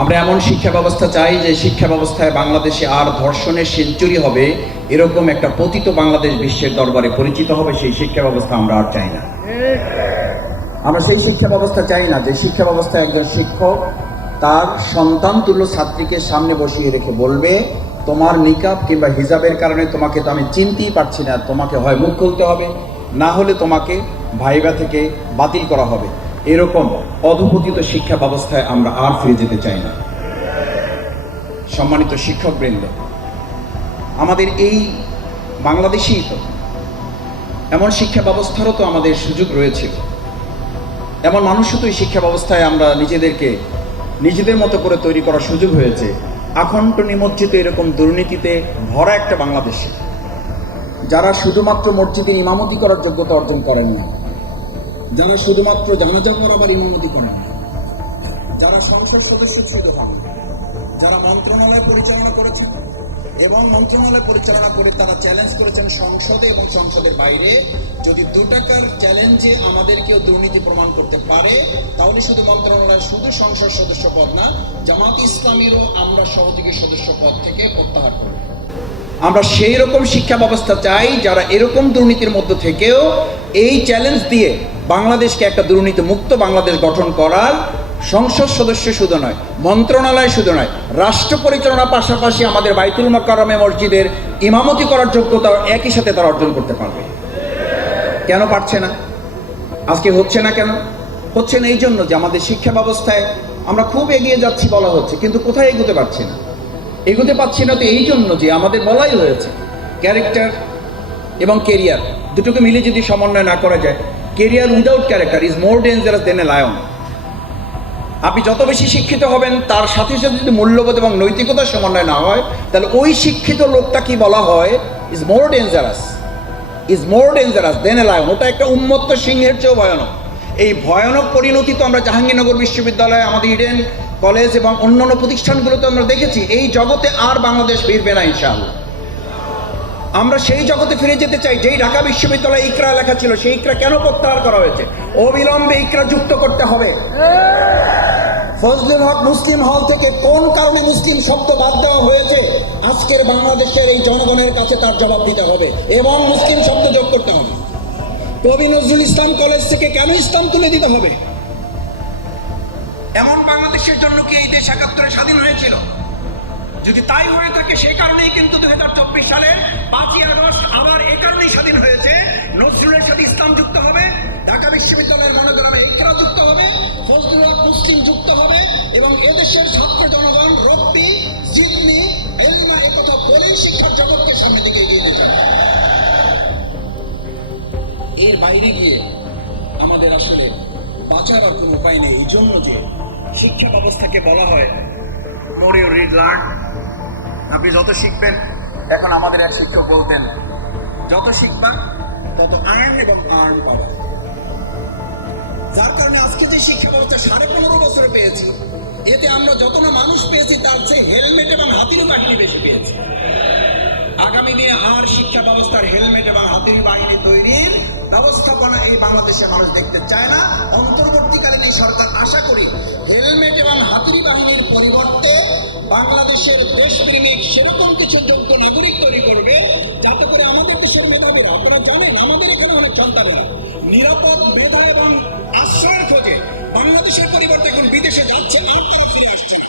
আমরা এমন শিক্ষা ব্যবস্থা চাই যে শিক্ষা ব্যবস্থায় বাংলাদেশে আর ধর্ষণের সেঞ্চুরি হবে, এরকম একটা পতিত বাংলাদেশ বিশ্বের দরবারে পরিচিত হবে, সেই শিক্ষা ব্যবস্থা আমরা আর চাই না। আমরা সেই শিক্ষা ব্যবস্থা চাই না, যে শিক্ষা ব্যবস্থায় একজন শিক্ষক তার সন্তান তুল্য ছাত্রীকে সামনে বসিয়ে রেখে বলবে, তোমার নিকাব কিংবা হিজাবের কারণে তোমাকে তো আমি চিনতেই পারছি না, তোমাকে হয় মুখ খুলতে হবে, না হলে তোমাকে ভাইবা থেকে বাতিল করা হবে। এরকম অধপতিত শিক্ষা ব্যবস্থায় আমরা আর ফিরে যেতে চাই না। সম্মানিত শিক্ষক শিক্ষকবৃন্দ, আমাদের এই বাংলাদেশেই তো এমন শিক্ষা ব্যবস্থারও তো আমাদের সুযোগ রয়েছিল এমন মানুষও তো এই শিক্ষা ব্যবস্থায় আমরা নিজেদেরকে, নিজেদের মতো করে তৈরি করার সুযোগ হয়েছে। আখণ্ড নিমজ্জিত এরকম দুর্নীতিতে ভরা একটা বাংলাদেশে, যারা শুধুমাত্র মসজিদে ইমামতি করার যোগ্যতা অর্জন করেন না যারা শুধুমাত্র জানাজা পড়াবার ইমামতি করেন যারা সংসদ সদস্য ছিল, যারা মন্ত্রণালয় পরিচালনা করেছেন এবং মন্ত্রণালয় পরিচালনা করে তারা চ্যালেঞ্জ করেছেন সংসদে এবং সংসদের বাইরে, যদি দু টাকার চ্যালেঞ্জে আমাদেরকেও দুর্নীতি প্রমাণ করতে পারে, তাহলে শুধু মন্ত্রণালয়ের শুধু সংসদ সদস্য পদ না, জামাত ইসলামীরও আমরা সহযোগী সদস্য পদ থেকে প্রত্যাহার করব। আমরা সেই রকম শিক্ষা ব্যবস্থা চাই যারা এরকম দুর্নীতির মধ্য থেকেও এই চ্যালেঞ্জ দিয়ে বাংলাদেশকে একটা দুর্নীতি মুক্ত বাংলাদেশ গঠন করার সংসদ সদস্য শুধু নয়, মন্ত্রণালয় শুধু নয়, রাষ্ট্র পরিচালনার পাশাপাশি আমাদের বাইতুল মাকারমে মসজিদের ইমামতি করার যোগ্যতা একই সাথে তারা অর্জন করতে পারবে। কেন পারছে না? আজকে হচ্ছে না কেন? হচ্ছে না এই জন্য যে আমাদের শিক্ষা ব্যবস্থায় আমরা খুব এগিয়ে যাচ্ছি বলা হচ্ছে, কিন্তু কোথায় এগোতে পারছি না? এগোতে পারছি না তো এই জন্য যে আমাদের বলাই হয়েছে ক্যারেক্টার এবং কেরিয়ার দুটোকে মিলে যদি সমন্বয় না করা যায় career without character is more dangerous than a lion আপনি যত বেশি শিক্ষিত হবেন, তার সাথে সাথে যদি মূল্যবোধ এবং নৈতিকতার সমন্বয় না হয়, তাহলে ওই শিক্ষিত লোকটা কি বলা হয় is more dangerous is more dangerous than a lion ওটা একটা উন্মত্ত সিংহের চেয়েও ভয়ানক। এই ভয়ানক পরিণতি তো আমরা জাহাঙ্গীরনগর বিশ্ববিদ্যালয়, আমাদের ইডেন কলেজ এবং অন্যান্য প্রতিষ্ঠানগুলোতে আমরা দেখেছি, এই জগতে আর বাংলাদেশ ফিরবে না ইনশাআল্লাহ। আমরা সেই জগতে ফিরে যেতে চাই, যেই ঢাকা বিশ্ববিদ্যালয়ে ইকরা লেখা ছিল, সেই ইকরা কেন প্রত্যাহার করা হয়েছে? অবিলম্বে ইকরা যুক্ত করতে হবে। ফজলুল হক মুসলিম হল থেকে কোন কারণে মুসলিম শব্দ বাদ দেওয়া হয়েছে? আজকের বাংলাদেশের এই জনগণের কাছে তার জবাব দিতে হবে এবং মুসলিম শব্দ যোগ করতে হবে। কবি নজরুল ইসলাম কলেজ থেকে কেন ইসলাম তুলে দিতে হবে? এমন বাংলাদেশের জন্য কি এই দেশ একাত্তরে স্বাধীন হয়েছিল? যদি তাই হয়ে থাকে, সেই কারণেই কিন্তু দুই হাজার চব্বিশ সালে পাঁচই আগস্ট আবার এ কারণেই স্বাধীন হয়েছে। নজরুলের সাথে ইসলাম যুক্ত হবে, ঢাকা বিশ্ববিদ্যালয়ের মনোগ্রামে ইকরা যুক্ত হবে, ফজলুল মুসলিম যুক্ত হবে এবং এদেশের ছাত্র জনগণ রক্তি জিদনি এলমা একথা বলেই শিক্ষার জগৎকে সামনে দিকে এগিয়ে যেতে এর বাইরে গিয়ে আমাদের আসলে বাঁচার আর কোনো উপায় নেই, এই জন্য যে শিক্ষা ব্যবস্থাকে বলা হয় মোর ইউ রিড লার্ন আপনি যত শিখবেন, এখন আমাদের এক শিক্ষক বলতেন, যত শিখবা, তত আর্ন এবং আর্ন যার কারণে আজকে যে শিক্ষা ব্যবস্থা সাড়ে পনেরো বছরে পেয়েছি, এতে আমরা যত না মানুষ পেয়েছি, তার চেয়ে হেলমেট এবং হাতিরও বাহিনী বেশি পেয়েছি। আগামী দিনে আর শিক্ষা ব্যবস্থার হেলমেট এবং হাতির বাহিনী তৈরির বাংলাদেশের মানুষ দেখতে চায় না। অন্তর্বর্তীকালীন সরকার আশা করি, হেলমেট এবং হাতির বাহিনীর পরিবর্তে বাংলাদেশের দেশপ্রেমিক সেরকম কিছু যোগ্য নাগরিক তৈরি করবে, যাতে করে আমাদের দেশের মেধাবীরা, আপনারা জানেন, আমাদের এখানে অনেক সন্তানেরা নিরাপদ, মেধা এবং আশ্রয় খোঁজে বাংলাদেশের পরিবর্তে এখন বিদেশে যাচ্ছে ফিরে আসছে